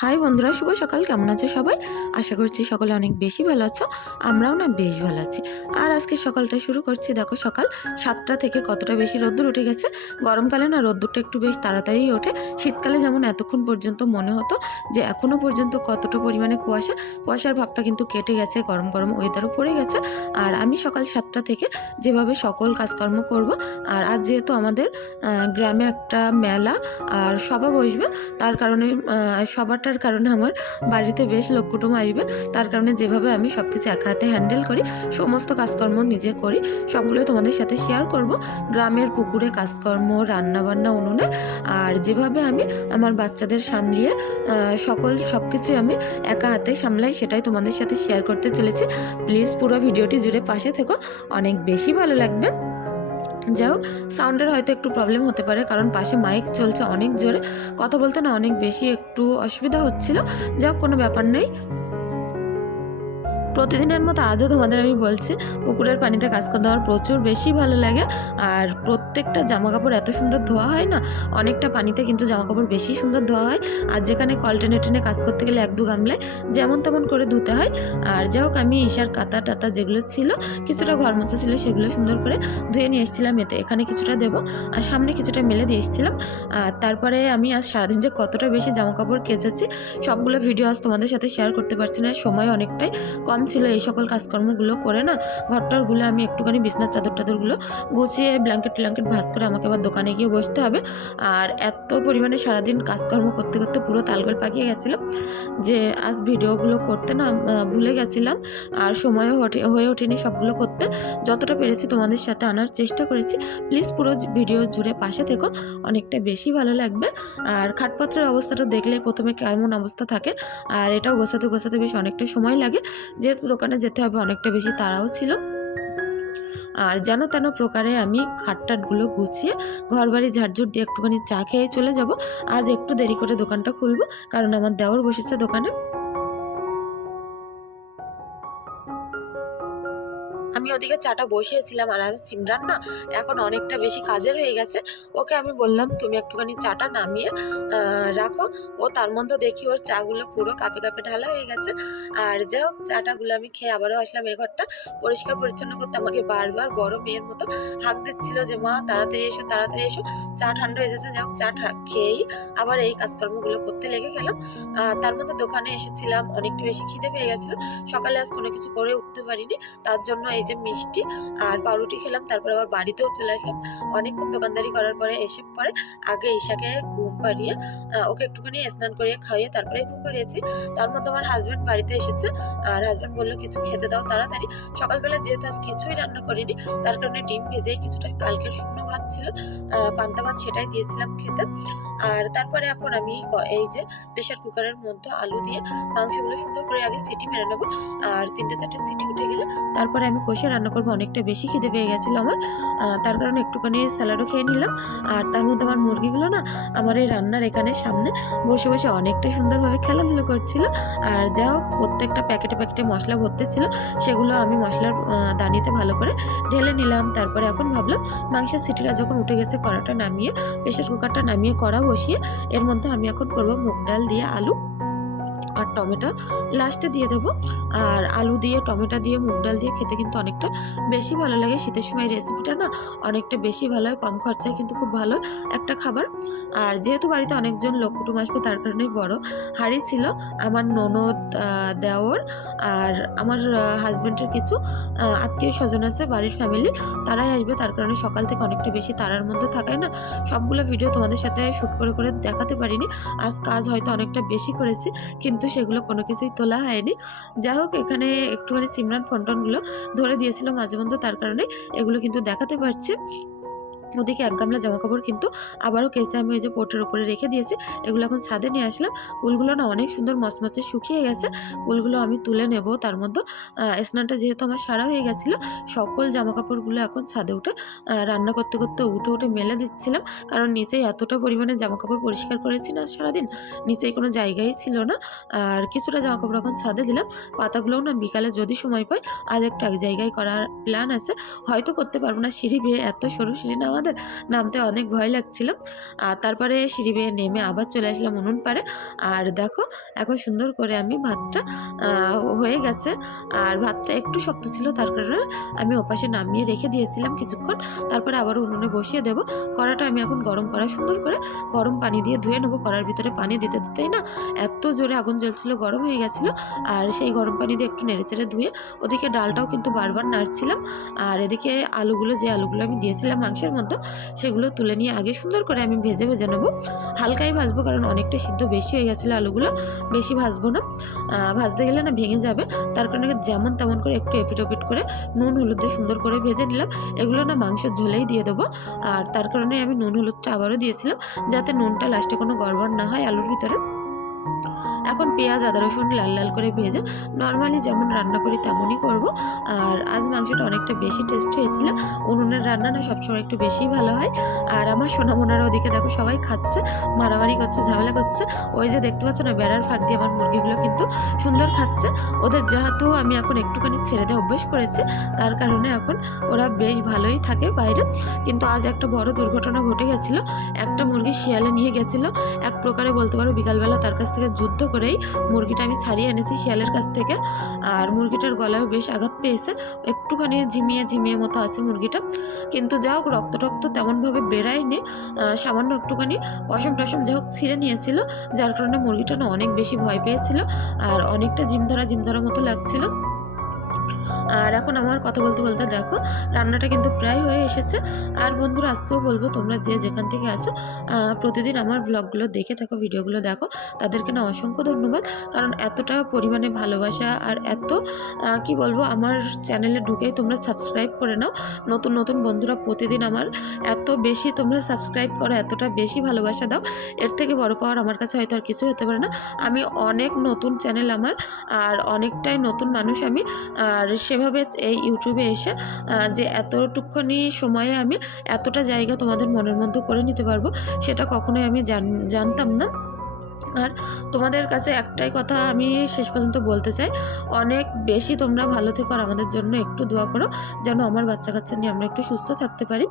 High বন্ধুরা শুভ সকাল। কেমন আছো সবাই? আশা করছি সকলে অনেক বেশি ভালো আছো আমরাও না বেশ ভালো আছি। আর আজকে সকালটা শুরু করছি দেখো সকাল সাতটা থেকে কতটা বেশি রোদ্দুর উঠে গেছে। গরমকালে না রোদ্দুরটা একটু বেশ তাড়াতাড়ি ওঠে। শীতকালে যেমন এতক্ষণ পর্যন্ত মনে হতো যে এখনও পর্যন্ত কতটা পরিমাণে কুয়াশা কুয়াশার ভাবটা কিন্তু কেটে গেছে গরম গরম ওয়েদারও পড়ে গেছে। আর আমি সকাল সাতটা থেকে যেভাবে সকল কাজকর্ম করব আর আজ যেহেতু আমাদের গ্রামে একটা মেলা আর সভা বসবে তার কারণে আহ, সবারটার কারণে আমার বাড়িতে বেশ লোক কুটুম আসবে তার কারণে যেভাবে আমি সব কিছু একা হাতে হ্যান্ডেল করি, সমস্ত কাজকর্ম নিজে করি সবগুলো তোমাদের সাথে শেয়ার করব। গ্রামের পুকুরে কাজকর্ম রান্না বান্না উনুনে, আর যেভাবে আমি আমার বাচ্চাদের সামলিয়ে সকল সব কিছুই আমি একা হাতে সামলাই, সেটাই তোমাদের সাথে শেয়ার করতে চলেছি। প্লিজ পুরো ভিডিওটি জুড়ে পাশে থেকো। অনেক বেশি ভালো লাগবে। যাই হোক সাউন্ডের হয়তো একটু প্রবলেম হতে পারে, কারণ পাশে মাইক চলছে অনেক জোরে। কথা বলতে না অনেক বেশি একটু অসুবিধা হচ্ছিল। যাই হোক, কোনো ব্যাপার নেই। প্রতিদিনের মতো আজও তোমাদের আমি বলছি, পুকুরের পানিতে কাজ করতে আমার প্রচুর বেশি ভালো লাগে। আর প্রত্যেকটা জামা কাপড় এত সুন্দর ধোয়া হয় না, অনেকটা পানিতে কিন্তু জামা কাপড় বেশি সুন্দর ধোয়া হয়। আর যেখানে কল টেনে টেনে কাজ করতে গেলে এক দু গামলায় যেমন তেমন করে ধুতে হয়। আর যাই হোক, আমি ঈশার কাতা টাতা যেগুলো ছিল, কিছুটা ঘর মোছা ছিল সেগুলো সুন্দর করে ধুয়ে নিয়ে এসেছিলাম। এতে এখানে কিছুটা দেবো, আর সামনে কিছুটা মেলে দিয়ে এসেছিলাম। আর তারপরে আমি আজ সারাদিন যে কতটা বেশি জামা কাপড় কেচেছি, সবগুলো ভিডিও আজ তোমাদের সাথে শেয়ার করতে পারছি না। সময় অনেকটাই কম ছিল, এই সকল কাজকর্মগুলো করে না, ঘরটারগুলো আমি একটুখানি বিছনার চাদর টাদরগুলো গুছিয়ে ব্ল্যাঙ্কেট ট্ল্যাঙ্কেট ভাস করে আমাকে আবার দোকানে গিয়ে বসতে হবে। আর এত পরিমাণে সারাদিন কাজকর্ম করতে করতে পুরো তালগোল পাকিয়ে গেছিল যে আজ ভিডিওগুলো করতে না ভুলে গেছিলাম। আর সময়ও হয়ে ওঠেনি সবগুলো করতে। যতটা পেরেছি তোমাদের সাথে আনার চেষ্টা করেছি। প্লিজ পুরো ভিডিও জুড়ে পাশে থেকো, অনেকটা বেশি ভালো লাগবে। আর খাটপত্রের অবস্থাটা দেখলে প্রথমে কেমন অবস্থা থাকে, আর এটাও গোছাতে গোছাতে বেশ অনেকটা সময় লাগে। যেহেতু দোকানে যেতে হবে অনেকটা বেশি তাড়াও ছিল। আর যেন তেন প্রকারে আমি খাটটাটগুলো গুছিয়ে ঘর বাড়ি ঝাড়ঝুট দিয়ে একটুখানি চা খেয়ে চলে যাব। আজ একটু দেরি করে দোকানটা খুলবো, কারণ আমার দেওর বসেছে দোকানে। আমি ওদিকে চাটা বসিয়েছিলাম আর আমি সিমরান না এখন অনেকটা বেশি কাজের হয়ে গেছে। ওকে আমি বললাম, তুমি একটুখানি চাটা নামিয়ে রাখো। ও তার মধ্যে দেখি ওর চাগুলো পুরো কাপে কাপে ঢালা হয়ে গেছে। আর যাই হোক, চাটাগুলো আমি খেয়ে আবারও আসলাম এ ঘরটা। পরিষ্কার পরিচ্ছন্ন করতে আমাকে বারবার বড় মেয়ের মতো হাঁক দিচ্ছিল যে, মা, তাড়াতাড়ি এসো তাড়াতাড়ি এসো। চা ঠান্ডা হয়ে যাচ্ছে যাই হোক চা খেয়েই আবার এই কাজকর্মগুলো করতে লেগে গেলাম। তার মধ্যে দোকানে এসেছিলাম, অনেকটা বেশি খিদে পেয়ে গেছিল। সকালে আজ কোনো কিছু করে উঠতে পারিনি, তার জন্য এই যে মিষ্টি আর পাউরুটি খেলাম, তারপর আবার বাড়িতেও চলে আসলাম। অনেকক্ষণ দোকানদারি করার পরে এসে পরে আগে ঈশাকে ঘুম পাড়িয়ে ওকে একটুখানি স্নান করিয়ে খাইয়ে তারপরে ঘুম পাড়িয়েছি। তার মধ্যে আমার হাজব্যান্ড বাড়িতে এসেছে, আর হাজব্যান্ড বলল, কিছু খেতে দাও তাড়াতাড়ি। সকালবেলা যেহেতু আজ কিছুই রান্না করিনি, তার কারণে ডিম ভেজে কিছুটা কালকের শুকনো ভাত ছিল। পান্তা ভাত সেটাই দিয়েছিলাম খেতে। আর তারপরে এখন আমি এই যে প্রেশার কুকারের মধ্যে আলু দিয়ে মাংসগুলো সুন্দর করে আগে সিটি মেরে নেব। আর তিনটে চারটে সিটি উঠে গেলে তারপরে আমি কষে রান্না করব, অনেকটা বেশি খিদে পেয়ে গেছিল আমার। তার কারণে একটুখানি স্যালাডও খেয়ে নিলাম। আর তার মধ্যে আমার মুরগিগুলো না আমার এই রান্নার এখানে সামনে বসে বসে অনেকটা সুন্দরভাবে খেলাধুলো করছিল। আর যা হোক, প্রত্যেকটা প্যাকেটে প্যাকেটে মশলা ভরতে ছিল, সেগুলো আমি মশলার দানিতে ভালো করে ঢেলে নিলাম। তারপরে এখন ভাবলাম মাংসের সিটিটা যখন উঠে গেছে, কড়াটা নামিয়ে প্রেশার কুকারটা নামিয়ে কড়া বসিয়ে এর মধ্যে আমি এখন করব মুগ ডাল দিয়ে আলু আর টমেটো। লাস্টে দিয়ে দেবো। আর আলু দিয়ে, টমেটো দিয়ে, মুগ ডাল দিয়ে খেতে কিন্তু অনেকটা বেশি ভালো লাগে। শীতের সময় রেসিপিটা না অনেকটা বেশি ভালো হয়, কম খরচায় কিন্তু খুব ভালো একটা খাবার। আর যেহেতু বাড়িতে অনেকজন লোক কুটুম আসবে, তার কারণেই বড়। হাঁড়ি ছিল, আমার ননদ দেওর আর আমার হাজব্যান্ডের কিছু আত্মীয় স্বজন আছে, বাড়ির ফ্যামিলি তারাই আসবে। তার কারণে সকাল থেকে অনেকটা বেশি তারার মধ্যে থাকায় না। সবগুলো ভিডিও তোমাদের সাথে শ্যুট করে করে দেখাতে পারিনি। আজ কাজ হয়তো অনেকটা বেশি করেছি, কিন্তু সেগুলো কোনো কিছুই তোলা হয়নি। যাই হোক, এখানে একটুখানি সিমরান ফন্টনগুলো ধরে দিয়েছিল মাঝে মধ্যে, তার কারণে এগুলো কিন্তু দেখাতে পারছি। ওদিকে এক গামলা জামা কাপড় কিন্তু আবারও কেচে আমি ওই যে পোটের উপরে রেখে দিয়েছি, এগুলো এখন ছাদে নিয়ে আসলাম। কুলগুলো না অনেক সুন্দর মচমচে শুকিয়ে গেছে, কুলগুলো আমি তুলে নেব তার মধ্যে। স্নানটা যেহেতু আমার সারা হয়ে গেছিল, সকল জামা কাপড়গুলো এখন ছাদে উঠে রান্না করতে করতে উঠে উঠে মেলে দিচ্ছিলাম, কারণ নিচেই এতটা পরিমাণে জামা কাপড় পরিষ্কার করেছি না সারাদিন, নিচেই কোনো জায়গাই ছিল না। আর কিছুটা জামা কাপড় এখন ছাদে দিলাম, পাতাগুলোও না বিকালে যদি সময় পাই, আজ একটা এক জায়গায় করার প্ল্যান আছে, হয়তো করতে পারব না, সিঁড়ি বেয়ে এত সরু সিঁড়ি নেওয়া আমাদের নামতে অনেক ভয় লাগছিল। আর তারপরে সিঁড়ি বেয়ে নেমে আবার চলে আসলাম উনুন পারে আর দেখো, এখন সুন্দর করে আমি ভাতটা হয়ে গেছে। আর ভাতটা একটু শক্ত ছিল, তার কারণে আমি ওপাশে নামিয়ে রেখে দিয়েছিলাম কিছুক্ষণ। তারপরে আবার উনুনে বসিয়ে দেবো। কড়াটা আমি এখন গরম করা সুন্দর করে গরম পানি দিয়ে ধুয়ে নেব। কড়ার ভিতরে পানি দিতে দিতেই না, এত জোরে আগুন জ্বলছিল, গরম হয়ে গেছিল। আর সেই গরম পানি দিয়ে একটু নেড়ে চেড়ে ধুয়ে ওদিকে ডালটাও কিন্তু বারবার নাড়ছিলাম। আর এদিকে আলুগুলো, যে আলুগুলো আমি দিয়েছিলাম মাংসের মধ্যে সেগুলো তুলে নিয়ে আগে সুন্দর করে আমি ভেজে ভেজে নেব। হালকাই ভাজবো কারণ অনেকটা সিদ্ধ বেশি হয়ে গেছিল আলুগুলো, বেশি ভাজবো না। ভাজতে গেলে না ভেঙে যাবে। তার কারণে যেমন তেমন করে একটু এপিট ওপিট করে নুন, হলুদ সুন্দর করে ভেজে নিলাম। এগুলো না মাংসের ঝোলেই দিয়ে দেবো। আর তার কারণে আমি নুন, হলুদটা আবারও দিয়েছিলাম যাতে নুনটা লাস্টে কোনো গড়বড় না হয় আলুর ভিতরে। এখন পেঁয়াজ, আদা, রসুন লাল লাল করে ভেজে নর্মালি যেমন রান্না করি তেমনই করব। আর আজ মাংসটা অনেকটা বেশি টেস্ট হয়েছিল। উনুনের রান্না না সবসময় একটু বেশিই ভালো হয়। আর আমার সোনামোনারা ওদিকে দেখো সবাই খাচ্ছে, মারামারি করছে, ঝামেলা করছে। ওই যে দেখতে পাচ্ছ না, বেড়ার ফাঁক দিয়ে আমার মুরগিগুলো কিন্তু সুন্দর খাচ্ছে। ওদের যেহেতু আমি এখন একটুখানি ছেড়ে দিয়ে অভ্যেস করেছি, তার কারণে এখন ওরা বেশ ভালোই থাকে বাইরে। কিন্তু আজ একটা বড় দুর্ঘটনা ঘটে গেছিল। একটা মুরগি শিয়ালে নিয়ে গেছিল। এক প্রকারে বলতে পারো বিকালবেলা তার কাছ থেকে যুদ্ধ করেই মুরগিটা আমি ছাড়িয়ে এনেছি শিয়ালের কাছ থেকে। আর মুরগিটার গলায় বেশ আঘাত পেয়েছে। একটুখানি ঝিমিয়ে ঝিমিয়ে মতো আছে মুরগিটা। কিন্তু যা হোক রক্ত টক্ত তেমনভাবে বেড়ায়নি। সামান্য একটুখানি পশম টসম যা হোক ছিঁড়ে নিয়েছিল, যার কারণে মুরগিটা না অনেক বেশি ভয় পেয়েছিল। আর অনেকটা জিম ধরা জিম ধরার মতো লাগছিল। আর এখন আমার কথা বলতে বলতে দেখো, রান্নাটা কিন্তু প্রায় হয়ে এসেছে। আর বন্ধুরা, আজকেও বলব তোমরা যে যেখান থেকে আসো প্রতিদিন আমার ব্লগগুলো দেখে থাকো, ভিডিওগুলো দেখো। তাদেরকে না অসংখ্য ধন্যবাদ, কারণ এতটা পরিমাণে ভালোবাসা আর এত কি বলব, আমার চ্যানেলে ঢুকেই তোমরা সাবস্ক্রাইব করে নাও। নতুন নতুন বন্ধুরা, প্রতিদিন আমার এত বেশি তোমরা সাবস্ক্রাইব করো, এতটা বেশি ভালোবাসা দাও, এর থেকে বড় পাওয়ার আমার কাছে হয়তো আর কিছু হতে পারে না। আমি অনেক নতুন চ্যানেল আমার, আর অনেকটাই নতুন মানুষ আমি, আর সেভাবে এই ইউটিউবে এসে যে এতটুকুনি সময়ে আমি এতটা জায়গা তোমাদের মনের মধ্যে করে নিতে পারব, সেটা কখনোই আমি জান- জানতাম না। আর তোমাদের কাছে একটাই কথা আমি শেষ পর্যন্ত বলতে চাই। অনেক বেশি তোমরা ভালো থেকো আর আমাদের জন্য একটু দোয়া করো যেন আমার বাচ্চা কাচ্চা নিয়ে আমরা একটু সুস্থ থাকতে পারি।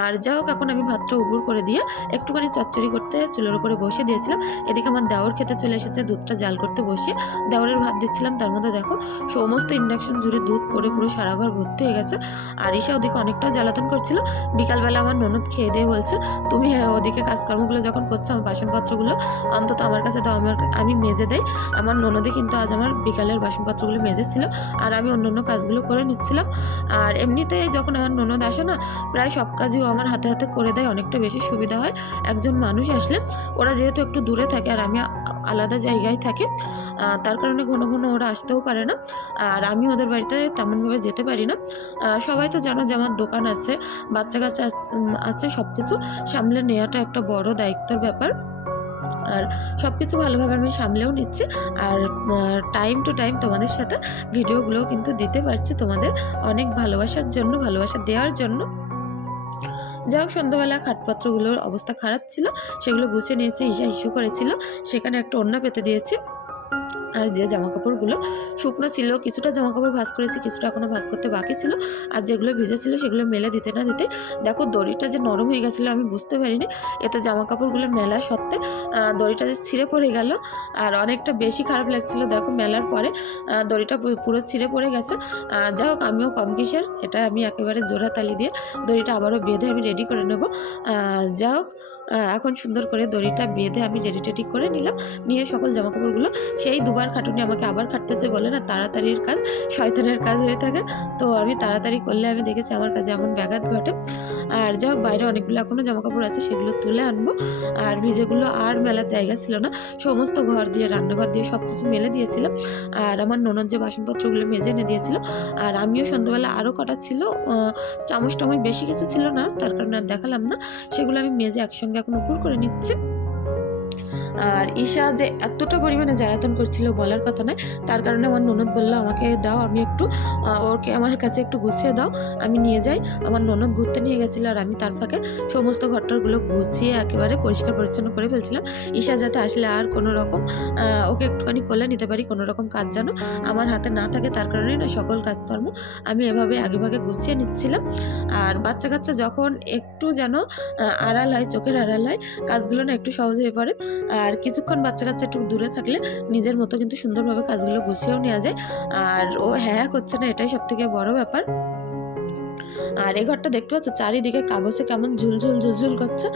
আর যাই হোক এখন আমি ভাতটা উবুর করে দিয়ে একটুখানি চচ্চড়ি করতে চুলের উপরে বসে দিয়েছিলাম। এদিকে আমার দেওর খেতে চলে এসেছে দুধটা জাল করতে বসিয়ে। দেওরের ভাত দিচ্ছিলাম তার মধ্যে দেখো সমস্ত ইন্ডাকশন জুড়ে দুধ পরে পুরো সারা ঘর ভর্তি হয়ে গেছে। আর ঈশা ওদিকে অনেকটা জ্বালাতন করছিল। বিকালবেলা আমার ননদ খেয়ে দিয়ে বলছে তুমি হ্যাঁ, ওদিকে কাজকর্মগুলো যখন করছ আমার বাসনপত্রগুলো অন্তত আমার কাছে তো আমার আমি মেজে দেই। আমার ননদে কিন্তু আজ আমার বিকালের বাসনপত্রগুলো মেজেছিল আর আমি অন্য অন্য কাজগুলো করে নিচ্ছিলাম। আর এমনিতে যখন আমার ননদ আসে না, প্রায় সব কাজই ও আমার হাতে হাতে করে দেয়, অনেকটা বেশি সুবিধা হয় একজন মানুষ আসলে। ওরা যেহেতু একটু দূরে থাকে আর আমি আলাদা জায়গায় থাকি তার কারণে ঘন ঘন ওরা আসতেও পারে না। আর আমি ওদের বাড়িতে তেমনভাবে যেতে পারি না। সবাই তো জানো যে আমার দোকান আছে, বাচ্চা আস- আছে সব কিছু সামলে নেওয়াটা একটা বড় দায়িত্বের ব্যাপার। আর সব কিছু ভালোভাবে আমি সামলেও নিচ্ছি। আর টাইম টু টাইম তোমাদের সাথে ভিডিওগুলোও কিন্তু দিতে পারছি তোমাদের অনেক ভালোবাসার জন্য, ভালোবাসা দেওয়ার জন্য। যাই হোক, সন্ধ্যাবেলা খাটপত্রগুলোর অবস্থা খারাপ ছিল, সেগুলো গুছিয়ে নিয়েছে ইসা ইস্যু করেছিল, সেখানে একটা অন্য পেতে দিয়েছি। আর যে জামা কাপড়গুলো শুকনো ছিল, কিছুটা জামা কাপড় ভাঁজ করেছি, কিছুটা এখনও ভাঁজ করতে বাকি ছিল। আর যেগুলো ভিজে ছিল সেগুলো মেলে দিতে না দিতে, দেখো দড়িটা যে নরম হয়ে গেছিল আমি বুঝতে পারিনি। এতে জামা কাপড়গুলো মেলা সত্ত্বে দড়িটা যে ছিঁড়ে পড়ে গেল আর অনেকটা বেশি খারাপ লাগছিল দেখো মেলার পরে দড়িটা পুরো ছিঁড়ে পড়ে গেছে। যাই হোক, আমিও কম কিসের এটা আমি একেবারে জোড়া তালি দিয়ে দড়িটা আবারও বেঁধে আমি রেডি করে নেব। যাই হোক এখন সুন্দর করে দড়িটা বেঁধে আমি রেডি টেডি করে নিলাম। নিয়ে সকল জামা কাপড়গুলো সেই দুবার খাটুনি আমাকে আবার খাটতে হচ্ছে বলে না, তাড়াতাড়ির কাজ, শয়তানের কাজ হয়ে থাকে। তো আমি তাড়াতাড়ি করলে আমি দেখেছি আমার কাজে এমন ব্যাঘাত ঘটে। আর যাই হোক, বাইরে অনেকগুলো এখনও জামা কাপড় আছে, সেগুলো তুলে আনব। আর ভিজেগুলো আর মেলার জায়গা ছিল না, সমস্ত ঘর দিয়ে, রান্নাঘর দিয়ে সব কিছু মেলে দিয়েছিলাম। আর আমার ননদ যে বাসনপত্রগুলো মেজে এনে দিয়েছিল, আর আমিও সন্ধ্যাবেলা আরও কটা ছিল চামচ টামচ বেশি কিছু ছিল না, তার কারণে আর দেখালাম না। সেগুলো আমি মেজে একসঙ্গে এখন উপর করে নিচ্ছি। আর ঈশা যে এতটা পরিমাণে জ্বালাতন করছিল বলার কথা নয়, তার কারণে আমার ননদ বলল, আমাকে দাও, আমি একটু ওকে আমার কাছে একটু গুছিয়ে দাও, আমি নিয়ে যাই। আমার ননদ ঘুরতে নিয়ে গেছিল আর আমি তার ফাঁকে সমস্ত ঘরটরগুলো গুছিয়ে একেবারে পরিষ্কার পরিচ্ছন্ন করে ফেলছিলাম। ঈশা যাতে আসলে আর কোনো রকম ওকে একটুখানি কোলে নিতে পারি, কোনো রকম কাজ যেন আমার হাতে না থাকে, তার কারণে না সকল কাজকর্ম আমি এভাবে আগে ভাগে গুছিয়ে নিচ্ছিলাম। আর বাচ্চা কাচ্চা যখন একটু যেন আড়াল হয়, চোখের আড়াল হয়, কাজগুলো না একটু সহজ হয়ে পড়ে। আর কিছুক্ষণ বাচ্চা কাচ্চা একটু দূরে থাকলে নিজের মতো কিন্তু সুন্দরভাবে কাজগুলো গুছিয়েও নেওয়া যায়। আর ও হ্যাঁ হ্যাঁ করছে না, এটাই সব থেকে বড় ব্যাপার। আর এই ঘরটা দেখতে পাচ্ছ? চারিদিকে কাগজে কেমন ঝুলঝুল ঝুলঝুল করছে।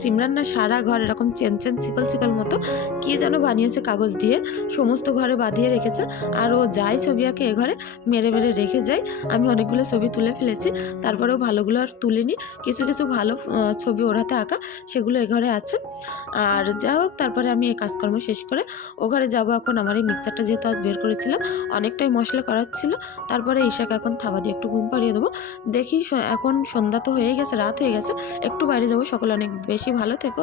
সিমরান না সারা ঘর এরকম চেন চেন, শিকল শিকল মতো কি যেন বানিয়েছে কাগজ দিয়ে। সমস্ত ঘরে বাঁধিয়ে রেখেছে। আর ও যাই ছবি আঁকে এ ঘরে, মেরে মেরে রেখে যায় আমি অনেকগুলো ছবি তুলে ফেলেছি। তারপরেও ভালোগুলো আর তুলিনি। কিছু কিছু ভালো ছবি ওর হাতে আঁকা, সেগুলো এ ঘরে আছে। আর যা হোক, তারপরে আমি এই কাজকর্ম শেষ করে ও ঘরে যাব এখন। আমার এই মিক্সারটা যেহেতু আজ বের করেছিলাম, অনেকটাই মশলা করার ছিল। তারপরে ঈশাকে এখন থাবা দিয়ে একটু ঘুম পাড়িয়ে দেবো। দেখি এখন সন্ধ্যা তো হয়ে গেছে, রাত হয়ে গেছে। একটু বাইরে যাব, সকলে অনেক বেশি ভালো থেকো।